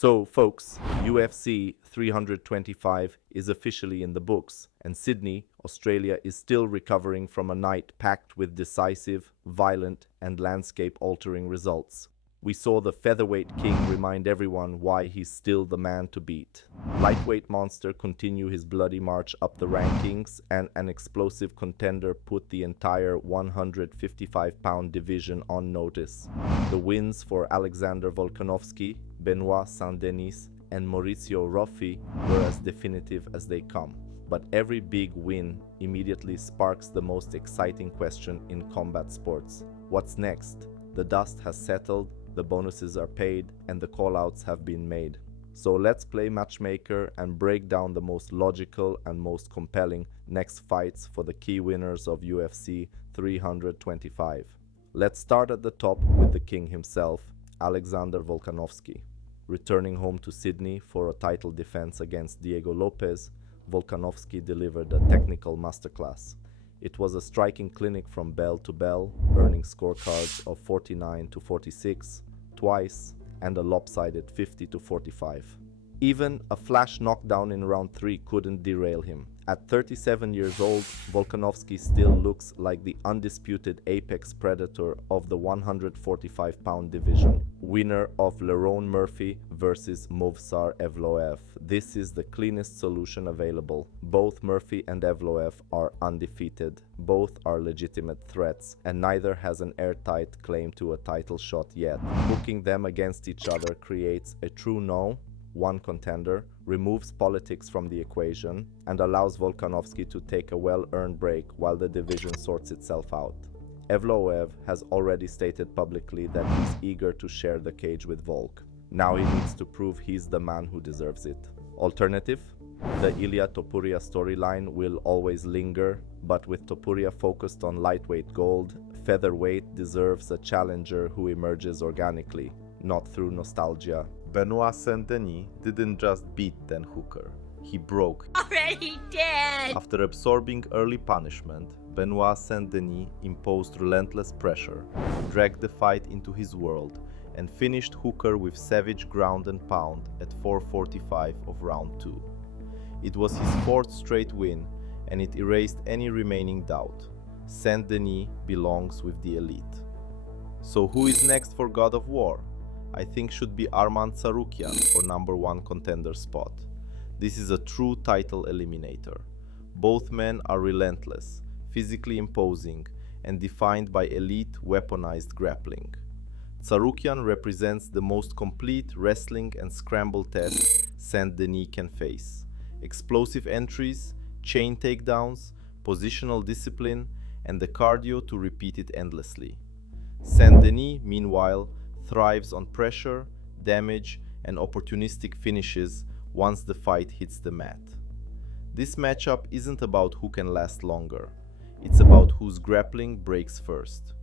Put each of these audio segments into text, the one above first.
So, folks, UFC 325 is officially in the books, and Sydney, Australia is still recovering from a night packed with decisive, violent, and landscape-altering results. We saw the featherweight king remind everyone why he's still the man to beat. Lightweight monster continue his bloody march up the rankings, and an explosive contender put the entire 155-pound division on notice. The wins for Alexander Volkanovski, Benoit Saint Denis, and Mauricio Ruffy were as definitive as they come. But every big win immediately sparks the most exciting question in combat sports. What's next? The dust has settled, the bonuses are paid, and the callouts have been made. So let's play matchmaker and break down the most logical and most compelling next fights for the key winners of UFC 325. Let's start at the top with the king himself, Alexander Volkanovski. Returning home to Sydney for a title defense against Diego Lopez, Volkanovski delivered a technical masterclass. It was a striking clinic from bell to bell, earning scorecards of 49-46 twice and a lopsided 50-45. Even a flash knockdown in round 3 couldn't derail him. At 37 years old, Volkanovski still looks like the undisputed apex predator of the 145-pound division. Winner of Lerone Murphy versus Movsar Evloev. This is the cleanest solution available. Both Murphy and Evloev are undefeated. Both are legitimate threats, and neither has an airtight claim to a title shot yet. Booking them against each other creates a true one contender, removes politics from the equation, and allows Volkanovski to take a well-earned break while the division sorts itself out. Evloev has already stated publicly that he's eager to share the cage with Volk. Now he needs to prove he's the man who deserves it. Alternative? The Ilia Topuria storyline will always linger, but with Topuria focused on lightweight gold, featherweight deserves a challenger who emerges organically, not through nostalgia. Benoit Saint Denis didn't just beat Dan Hooker, he broke. Already dead! After absorbing early punishment, Benoit Saint Denis imposed relentless pressure, dragged the fight into his world, and finished Hooker with savage ground and pound at 4:45 of round 2. It was his 4th straight win, and it erased any remaining doubt. Saint Denis belongs with the elite. So who is next for God of War? I think should be Arman Tsarukyan for #1 contender spot. This is a true title eliminator. Both men are relentless, physically imposing, and defined by elite weaponized grappling. Tsarukyan represents the most complete wrestling and scramble test Saint Denis can face. Explosive entries, chain takedowns, positional discipline, and the cardio to repeat it endlessly. Saint Denis, meanwhile, thrives on pressure, damage, and opportunistic finishes once the fight hits the mat. This matchup isn't about who can last longer, it's about whose grappling breaks first.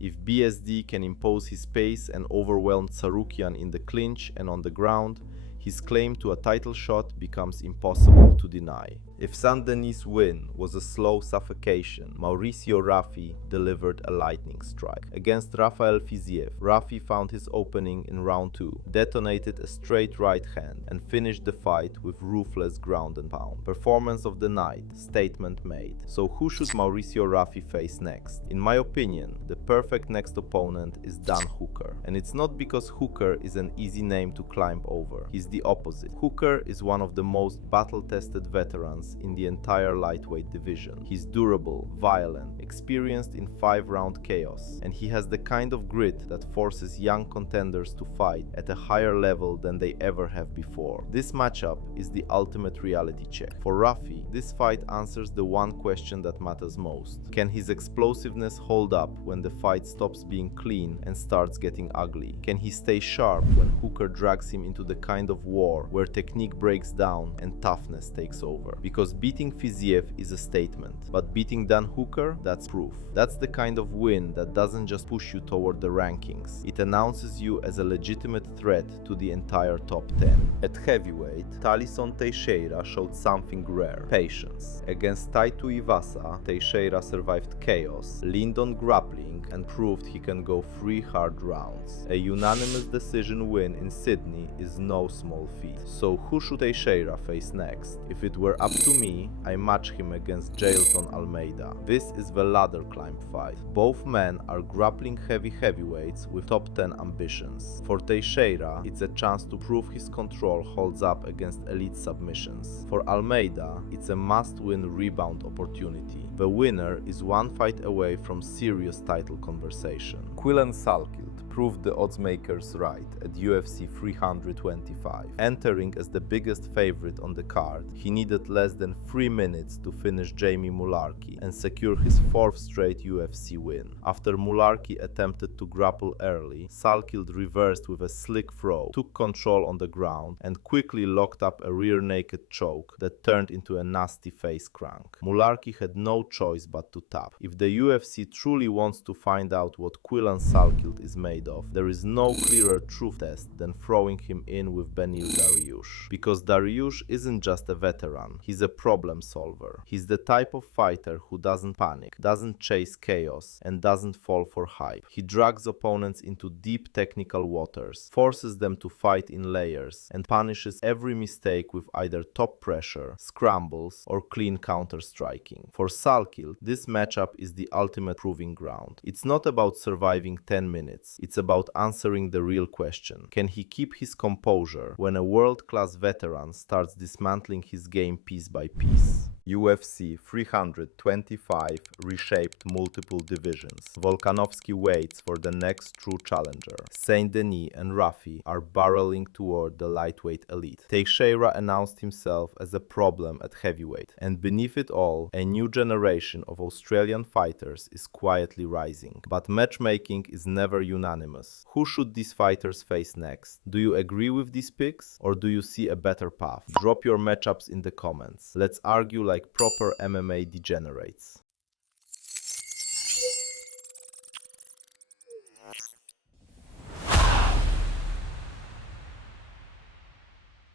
If BSD can impose his pace and overwhelm Tsarukyan in the clinch and on the ground, his claim to a title shot becomes impossible to deny. If Saint Denis' win was a slow suffocation, Mauricio Ruffy delivered a lightning strike. Against Rafael Fiziev, Ruffy found his opening in round 2, detonated a straight right hand, and finished the fight with ruthless ground and pound. Performance of the night, statement made. So who should Mauricio Ruffy face next? In my opinion, the perfect next opponent is Dan Hooker. And it's not because Hooker is an easy name to climb over. He's the opposite. Hooker is one of the most battle-tested veterans in the entire lightweight division. He's durable, violent, experienced in 5-round chaos, and he has the kind of grit that forces young contenders to fight at a higher level than they ever have before. This matchup is the ultimate reality check. For Ruffy, this fight answers the one question that matters most. Can his explosiveness hold up when the fight stops being clean and starts getting ugly? Can he stay sharp when Hooker drags him into the kind of war where technique breaks down and toughness takes over? Because beating Fiziev is a statement, but beating Dan Hooker, that's proof. That's the kind of win that doesn't just push you toward the rankings. It announces you as a legitimate threat to the entire top 10. At heavyweight, Thalisson Teixeira showed something rare: patience. Against Taito Iwasa, Teixeira survived chaos, leaned on grappling, and proved he can go 3 hard rounds. A unanimous decision win in Sydney is no small feat. So who should Teixeira face next? If it were up to me, I match him against Jailton Almeida. This is the ladder climb fight. Both men are grappling heavyweights with top 10 ambitions. For Teixeira, it's a chance to prove his control holds up against elite submissions. For Almeida, it's a must-win rebound opportunity. The winner is one fight away from serious title conversation. Quillan Salkilld proved the oddsmakers right at UFC 325. Entering as the biggest favorite on the card, he needed less than 3 minutes to finish Jamie Mularkey and secure his 4th straight UFC win. After Mularkey attempted to grapple early, Salkilld reversed with a slick throw, took control on the ground, and quickly locked up a rear naked choke that turned into a nasty face crank. Mularkey had no choice but to tap. If the UFC truly wants to find out what Quillan Salkilld is made of, there is no clearer truth test than throwing him in with Beneil Dariush. Because Dariush isn't just a veteran, he's a problem solver. He's the type of fighter who doesn't panic, doesn't chase chaos, and doesn't fall for hype. He drags opponents into deep technical waters, forces them to fight in layers, and punishes every mistake with either top pressure, scrambles, or clean counter-striking. For Salkilld, this matchup is the ultimate proving ground. It's not about surviving 10 minutes, it's about answering the real question. Can he keep his composure when a world-class veteran starts dismantling his game piece by piece? UFC 325 reshaped multiple divisions. Volkanovski waits for the next true challenger. Saint Denis and Ruffy are barreling toward the lightweight elite. Teixeira announced himself as a problem at heavyweight, and beneath it all, a new generation of Australian fighters is quietly rising. But matchmaking is never unanimous. Who should these fighters face next? Do you agree with these picks, or do you see a better path? Drop your matchups in the comments. Let's argue like proper MMA degenerates.